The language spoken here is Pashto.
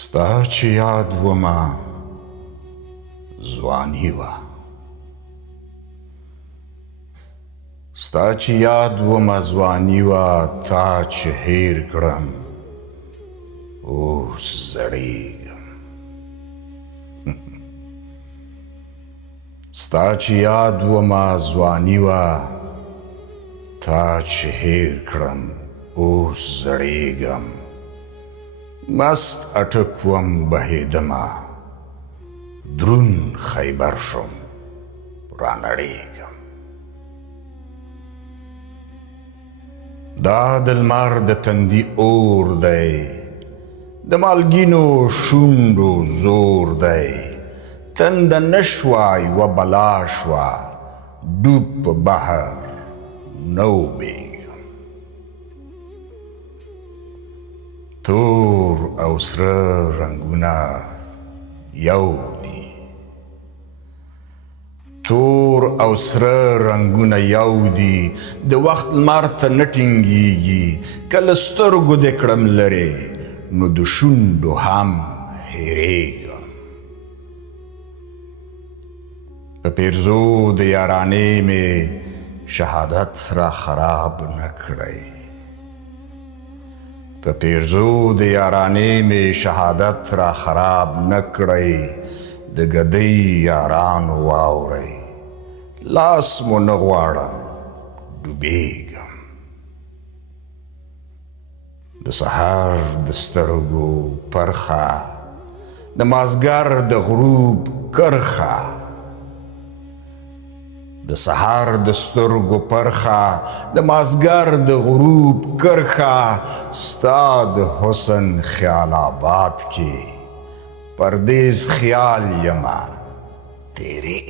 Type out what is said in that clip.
ستا چې یاد ومه ځواني وه، ستا چې یاد ومه ځواني وه، تا چې هېر کړم اوس زړېږم. ستا چې یاد ومه ځواني وه، تا چې هېر کړم اوس زړېږم. مست اټک وم بهېدمه، دروند خیبر شوم رانړېږم. دا د لمر د تندي اور دی، د مالګینو شونډو زور دی. تنده نه شوه یوه بلا شوه، ډوب په بحر نه اوبېږم. تور او سره رنګونه یو دي، تور او سره رنګونه یو دي. د وخت لمر ته نه ټینګېږي، کله سترګو دې کړم لرې نو د شونډو هم هېرېږم. په پېرزو د یارانې مې شهادت راخراب نه کړی، په پېرزو د یارانې مې شهادت راخراب نه کړی. د ګدۍ یارانو واورئ، لاس مو نه غواړم ډوبېږم. د سهار د سترګو پرخه، د مازدیګر د غروب کرخه. د سهار د سترګو پرخه، د مازدیګر د غروب کرخه. ستا د حسن خیال آباد کې پردیس خیال یمه تیرې